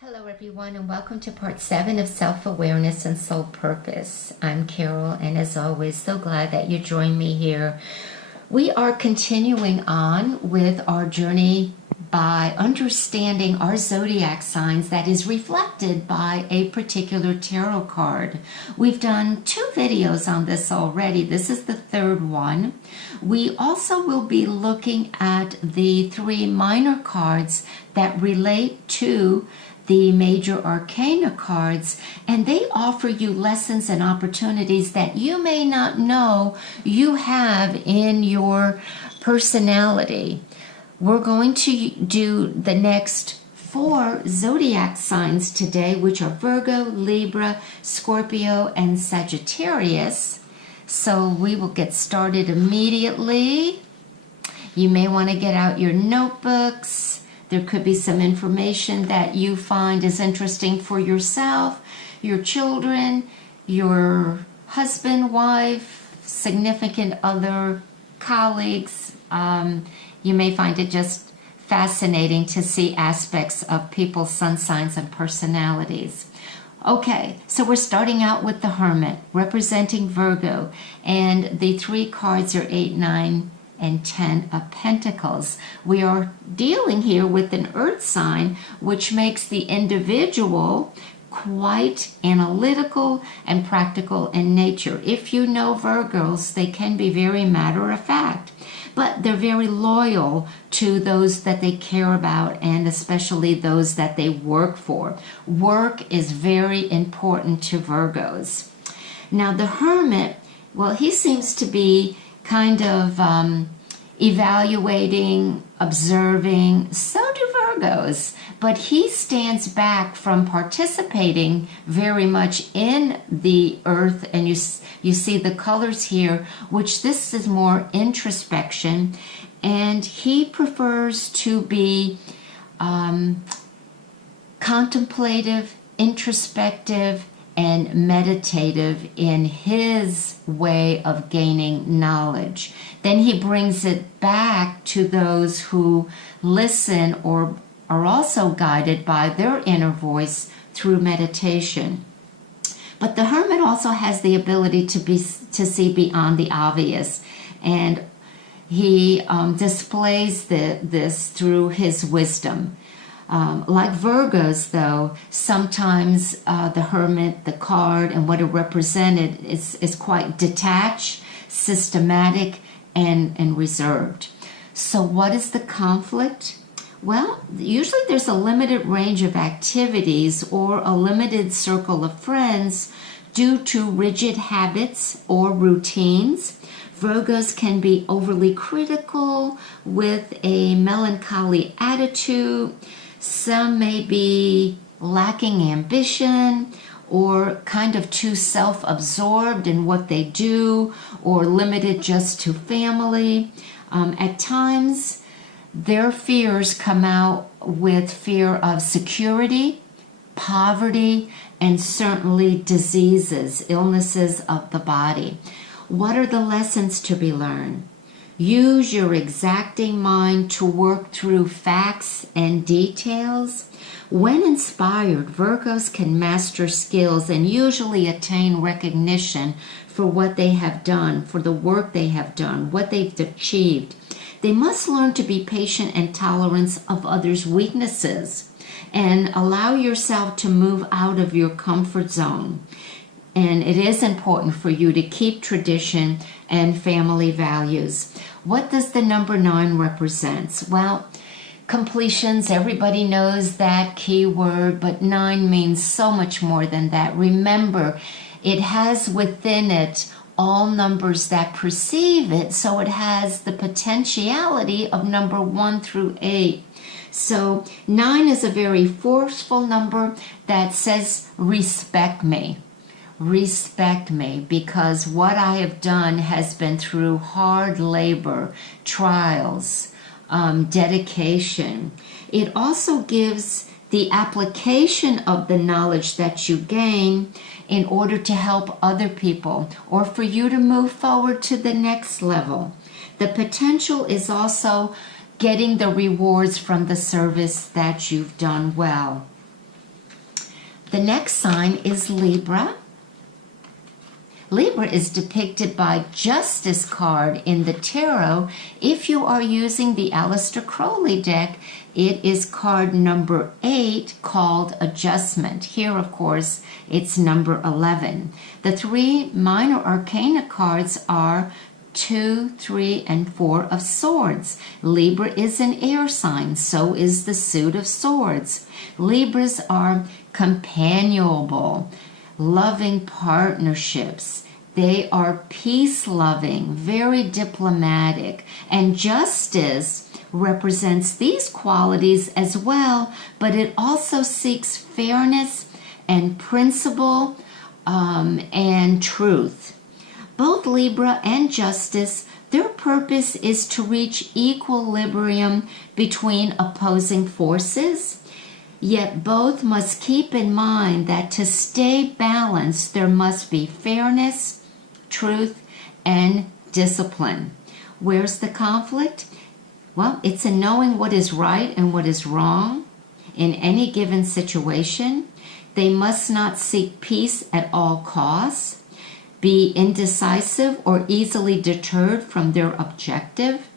Hello, everyone, and welcome to part 7 of Self-Awareness and Soul Purpose. I'm Carol, and as always, so glad that you joined me here. We are continuing on with our journey by understanding our zodiac signs that is reflected by a particular tarot card. We've done 2 videos on this already. This is the 3rd one. We also will be looking at the 3 minor cards that relate to the major arcana cards, and they offer you lessons and opportunities that you may not know you have in your personality. We're going to do the next 4 zodiac signs today, which are Virgo, Libra, Scorpio, and Sagittarius. So we will get started immediately. You may want to get out your notebooks. There could be some information that you find is interesting for yourself, your children, your husband, wife, significant other, colleagues. You may find it just fascinating to see aspects of people's sun signs and personalities. Okay, so we're starting out with the Hermit, representing Virgo, and the 3 cards are 8, 9, and 10 of Pentacles. We are dealing here with an earth sign, which makes the individual quite analytical and practical in nature. If you know Virgos, they can be very matter of fact, but they're very loyal to those that they care about, and especially those that they work for. Work is very important to Virgos. Now the Hermit, well, he seems to be kind of evaluating, observing. So do Virgos, but he stands back from participating very much in the earth, and you see the colors here, which this is more introspection, and he prefers to be contemplative, introspective, and meditative in his way of gaining knowledge. Then he brings it back to those who listen or are also guided by their inner voice through meditation. But the Hermit also has the ability to see beyond the obvious, and he displays this through his wisdom. Like Virgos, though, sometimes the Hermit, the card, and what it represented is quite detached, systematic, and reserved. So what is the conflict? Well, usually there's a limited range of activities or a limited circle of friends due to rigid habits or routines. Virgos can be overly critical with a melancholy attitude. Some may be lacking ambition or kind of too self-absorbed in what they do, or limited just to family. At times, their fears come out with fear of security, poverty, and certainly diseases, illnesses of the body. What are the lessons to be learned? Use your exacting mind to work through facts and details. When inspired, Virgos can master skills and usually attain recognition for what they have done, for the work they have done, what they've achieved. They must learn to be patient and tolerant of others' weaknesses, and allow yourself to move out of your comfort zone. And it is important for you to keep tradition and family values. What does the number 9 represent? Well, completions, everybody knows that keyword, but 9 means so much more than that. Remember, it has within it all numbers that perceive it, so it has the potentiality of number 1 through 8. So 9 is a very forceful number that says, respect me. Respect me, because what I have done has been through hard labor, trials, dedication. It also gives the application of the knowledge that you gain in order to help other people or for you to move forward to the next level. The potential is also getting the rewards from the service that you've done well. The next sign is Libra. Libra is depicted by Justice card in the tarot. If you are using the Aleister Crowley deck, it is card number 8 called Adjustment. Here, of course, it's number 11. The 3 minor arcana cards are 2, 3, and 4 of swords. Libra is an air sign, so is the suit of swords. Libras are companionable, loving partnerships. They are peace-loving, very diplomatic, and justice represents these qualities as well, but it also seeks fairness and principle and truth. Both Libra and Justice, their purpose is to reach equilibrium between opposing forces, yet both must keep in mind that to stay balanced, there must be fairness, truth, and discipline. Where's the conflict? Well, it's in knowing what is right and what is wrong in any given situation. They must not seek peace at all costs, be indecisive or easily deterred from their objective,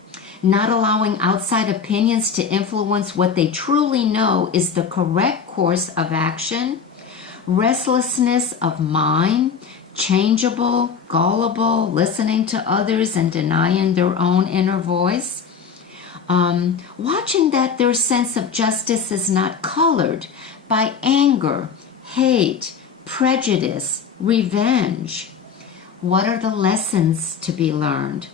not allowing outside opinions to influence what they truly know is the correct course of action, restlessness of mind, changeable, gullible, listening to others and denying their own inner voice, watching that their sense of justice is not colored by anger, hate, prejudice, revenge. What are the lessons to be learned?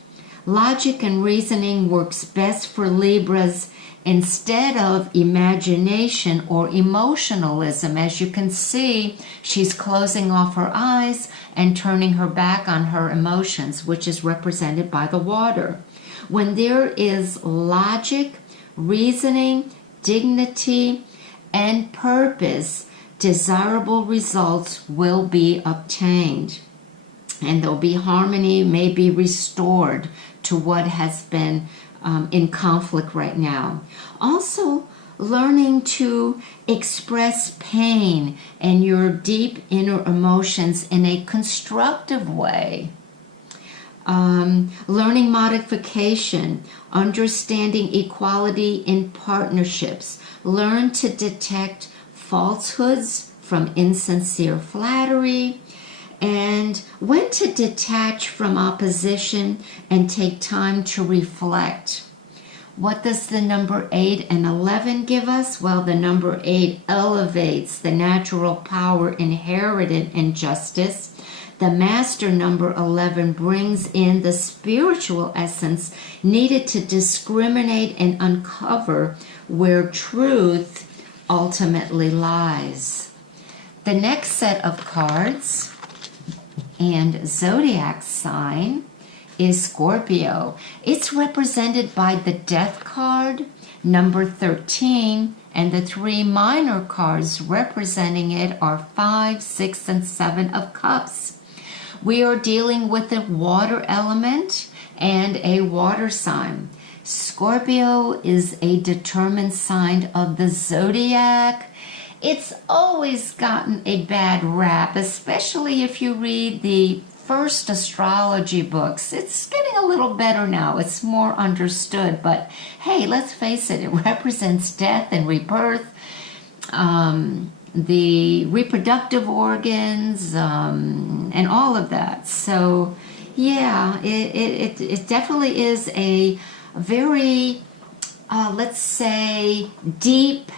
Logic and reasoning works best for Libras instead of imagination or emotionalism. As you can see, she's closing off her eyes and turning her back on her emotions, which is represented by the water. When there is logic, reasoning, dignity, and purpose, desirable results will be obtained. And there'll be harmony, may be restored to what has been in conflict right now. Also, learning to express pain and your deep inner emotions in a constructive way. Learning modification, understanding equality in partnerships. Learn to detect falsehoods from insincere flattery, and when to detach from opposition and take time to reflect. What does the number 8 and 11 give us? Well, the number 8 elevates the natural power inherited in justice. The master number 11 brings in the spiritual essence needed to discriminate and uncover where truth ultimately lies. The next set of cards and zodiac sign is Scorpio. It's represented by the Death card, number 13, and the 3 minor cards representing it are 5, 6, and 7 of Cups. We are dealing with a water element and a water sign. Scorpio is a determined sign of the zodiac. It's always gotten a bad rap, especially if you read the first astrology books. It's getting a little better now. It's more understood. But hey, let's face it, it represents death and rebirth, the reproductive organs, and all of that. So yeah, it definitely is a very, let's say, deep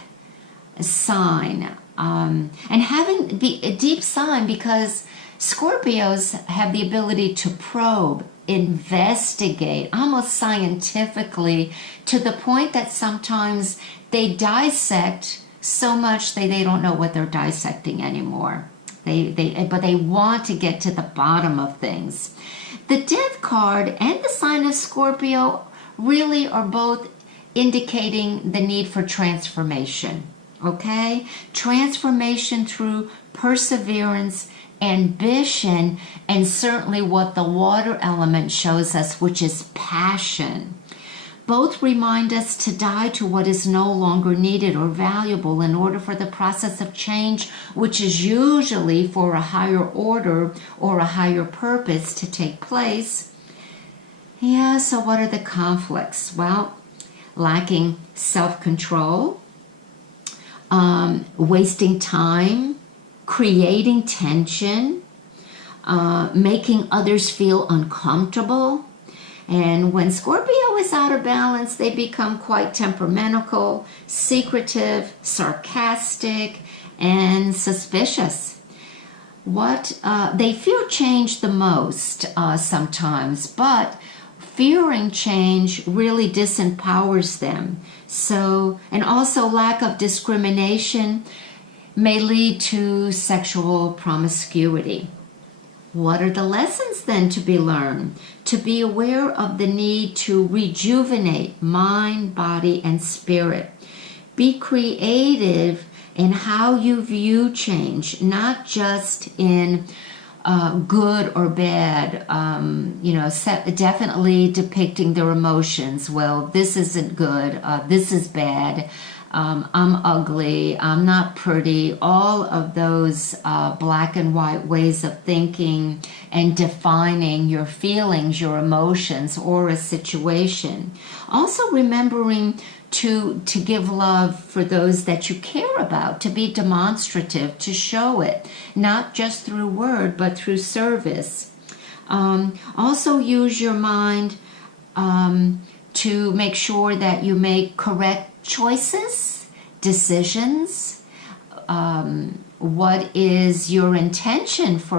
sign, and having a deep sign because Scorpios have the ability to probe, investigate, almost scientifically, to the point that sometimes they dissect so much they don't know what they're dissecting anymore. But they want to get to the bottom of things. The Death card and the sign of Scorpio really are both indicating the need for transformation. Okay? Transformation through perseverance, ambition, and certainly what the water element shows us, which is passion. Both remind us to die to what is no longer needed or valuable in order for the process of change, which is usually for a higher order or a higher purpose, to take place. Yeah, so what are the conflicts? Well, lacking self-control, wasting time, creating tension, making others feel uncomfortable. And when Scorpio is out of balance, they become quite temperamental, secretive, sarcastic, and suspicious. They fear change the most sometimes, but fearing change really disempowers them. And also lack of discrimination may lead to sexual promiscuity. What are the lessons then to be learned? To be aware of the need to rejuvenate mind, body, and spirit. Be creative in how you view change, not just in good or bad, definitely depicting their emotions. Well, this isn't good, this is bad, I'm ugly, I'm not pretty. All of those black and white ways of thinking and defining your feelings, your emotions, or a situation. Also remembering to give love for those that you care about, to be demonstrative, to show it, not just through word, but through service. Also use your mind to make sure that you make correct choices, decisions. What is your intention for